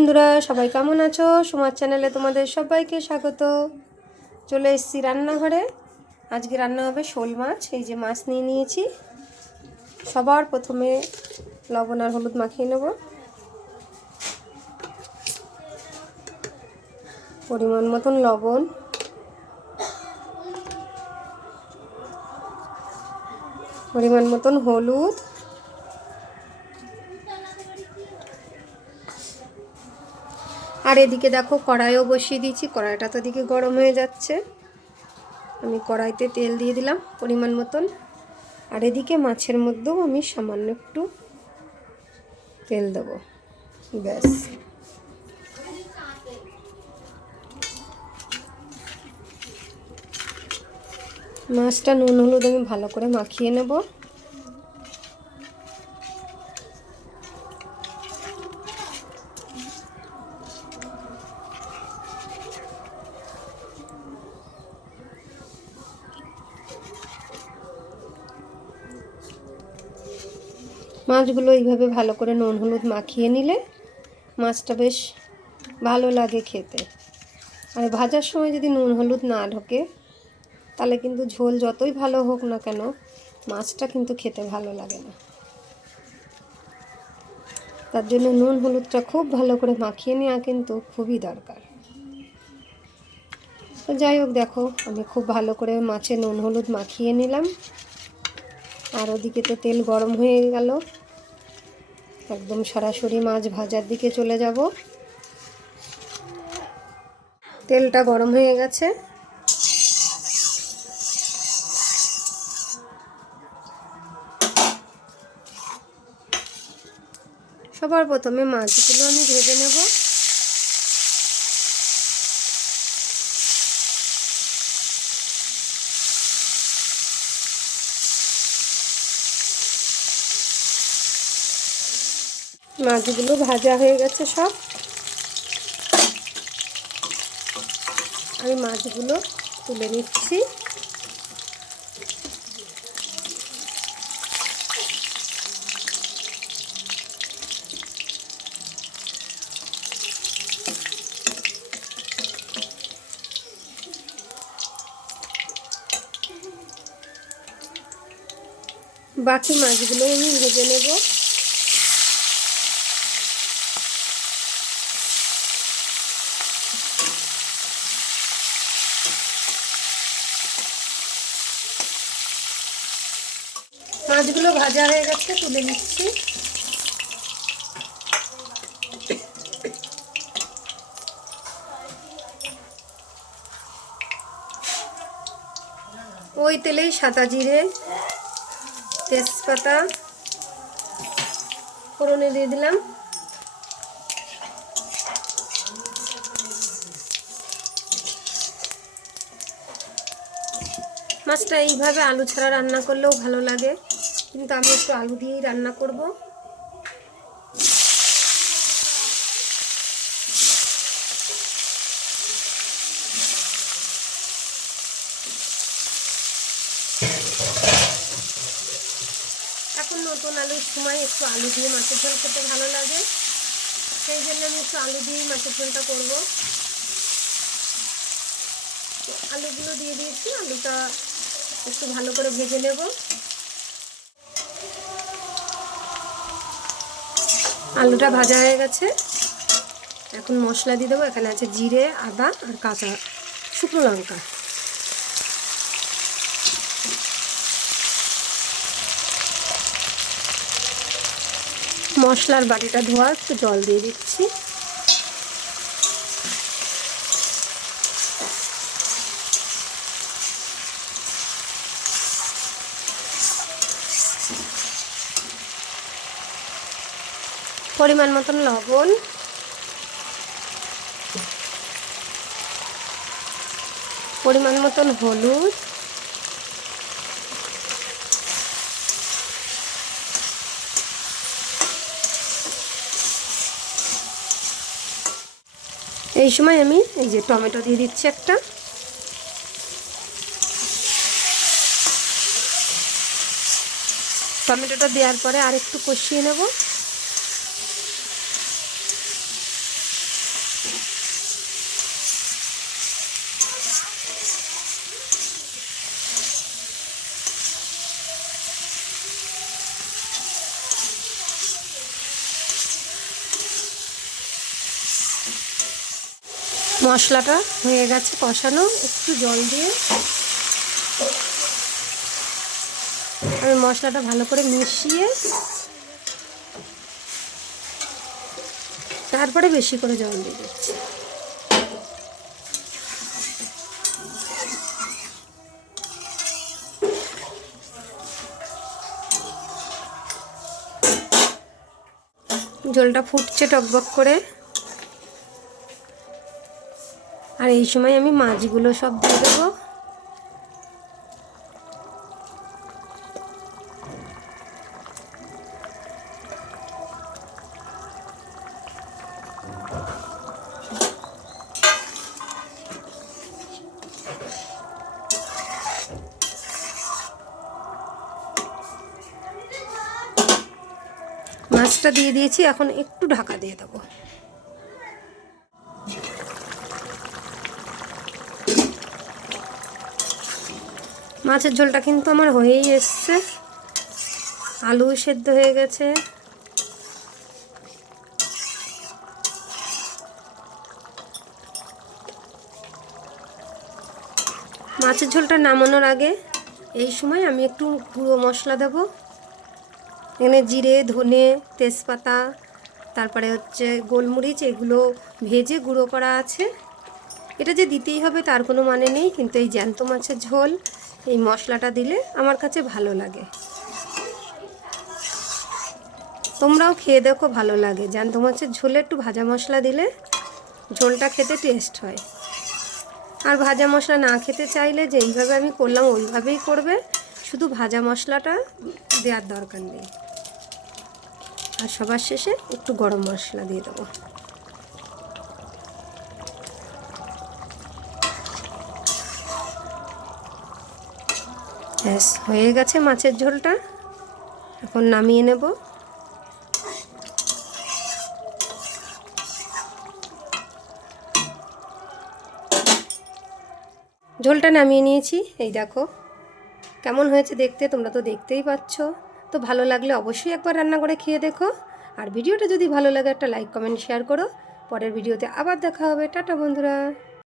বন্ধুরা, সবাই কেমন আছো? সুমার চ্যানেলে তোমাদের সবাইকে স্বাগত। চলে এসেছি রান্নাঘরে। আজকে রান্না হবে শোল মাছ, এই যে মাছ নিয়ে নিয়েছি। সবার প্রথমে লবণ আর হলুদ মাখিয়ে নেব। পরিমাণ মতন লবণ। পরিমাণ মতন হলুদ। আর এদিকে দেখো কড়াইও বসিয়ে দিয়েছি, কড়াইটা তো দিকে গরম হয়ে যাচ্ছে। আমি কড়াইতে তেল দিয়ে দিলাম পরিমাণ মতন। আর এদিকে মাছের মধ্যেও আমি সামান্য একটু তেল দেবো। ব্যাস। মাছটা নুন, হলুদ আমি ভালো করে মাখিয়ে নেব। মাছগুলো এইভাবে ভালো করে নুন হলুদ মাখিয়ে নিলে মাছটা বেশ ভালো লাগে খেতে। আর ভাজার সময় যদি নুন হলুদ না ঢোকে, তাহলে কিন্তু ঝোল যতই ভালো হোক না কেন, মাছটা কিন্তু খেতে ভালো লাগে না। তার জন্য নুন হলুদটা খুব ভালো করে মাখিয়ে নেওয়া কিন্তু খুবই দরকার। তো যাই হোক, দেখো, আমি খুব ভালো করে মাছে নুন হলুদ মাখিয়ে নিলাম। আর ওদিকে তো তেল গরম হয়ে গেল। একদম সরাসরি মাছ ভাজার দিকে চলে যাব। তেলটা গরম হয়ে গেছে। সবার প্রথমে মাছগুলো আমি ভেজে নেব। মাছগুলো ভাজা হয়ে গেছে সব। আমি মাছগুলো তুলে নিচ্ছি। বাকি মাছগুলো আমি ভেজে নেব। মাছগুলো ভাজা হয়ে গেছে, তুলে নিচ্ছি। ওই তেলেই সাদা জিরে, তেজপাতা, ফোড়নে দিয়ে দিলাম। মাছটা এইভাবে আলু ছাড়া রান্না করলেও ভালো লাগে। কিন্তু আমি একটু আলু দিয়েই রান্না করব। এখন নতুন আলুর সময় একটু আলু দিয়ে মাছের ঝোল খেতে ভালো লাগে। সেই জন্য আমি একটু আলু দিয়েই মাছের ঝোলটা করব। আলুগুলো দিয়ে দিয়েছি, আলুটা একটু ভালো করে ভেজে নেব। আলুটা ভাজা হয়ে গেছে। এখন মশলা দিয়ে দেবো। এখানে আছে জিরে, আদা আর কাঁচা শুকনো লঙ্কা। মশলার বাটিটা ধোয়া, একটু জল দিয়ে দিচ্ছি। পরিমাণ মতন লবণ। পরিমাণ মতন হলুদ। এই সময় আমি এই যে টমেটো দিয়ে দিচ্ছি একটা। টমেটোটা দেওয়ার পরে আর একটু কষিয়ে নেব। মশলাটা হয়ে গেছে কষানো, একটু জল দিয়ে। আমি মশলাটা ভালো করে মিশিয়ে তারপরে বেশি করে জল দিয়ে দিচ্ছি। জলটা ফুটছে টকবক করে। আর এই সময় আমি মাছগুলো সব দিয়ে দেবো। মাছটা দিয়ে দিয়েছি, এখন একটু ঢাকা দিয়ে দেবো। মাছের ঝোলটা কিন্তু আমার হয়েই এসছে। আলু সেদ্ধ হয়ে গেছে। মাছের ঝোলটা নামানোর আগে এই সময় আমি একটু গুঁড়ো মশলা দেব। এখানে জিরে, ধনে, তেজপাতা, তারপরে হচ্ছে গোলমরিচ, এগুলো ভেজে গুঁড়ো করা আছে। এটা যে দিতেই হবে তার কোনো মানে নেই, কিন্তু এই জ্যান্ত মাছের ঝোল এই মশলাটা দিলে আমার কাছে ভালো লাগে। তোমরাও খেয়ে দেখো ভালো লাগে। জ্যান্ত মাছের ঝোলে একটু ভাজা মশলা দিলে ঝোলটা খেতে টেস্ট হয়। আর ভাজা মশলা না খেতে চাইলে যেইভাবে আমি করলাম, ওইভাবেই করবে। শুধু ভাজা মশলাটা দেওয়ার দরকার নেই। আর সবার শেষে একটু গরম মশলা দিয়ে দেবো। ব্যাস, হয়ে গেছে মাছের ঝোলটা। এখন নামিয়ে নেব। ঝোলটা নামিয়ে নিয়েছি। এই দেখো, কেমন হয়েছে দেখতে, তোমরা তো দেখতেই পাচ্ছ। তো ভালো লাগলে অবশ্যই একবার রান্না করে খেয়ে দেখো। আর ভিডিওটা যদি ভালো লাগে, একটা লাইক কমেন্ট শেয়ার করো। পরের ভিডিওতে আবার দেখা হবে। টাটা বন্ধুরা।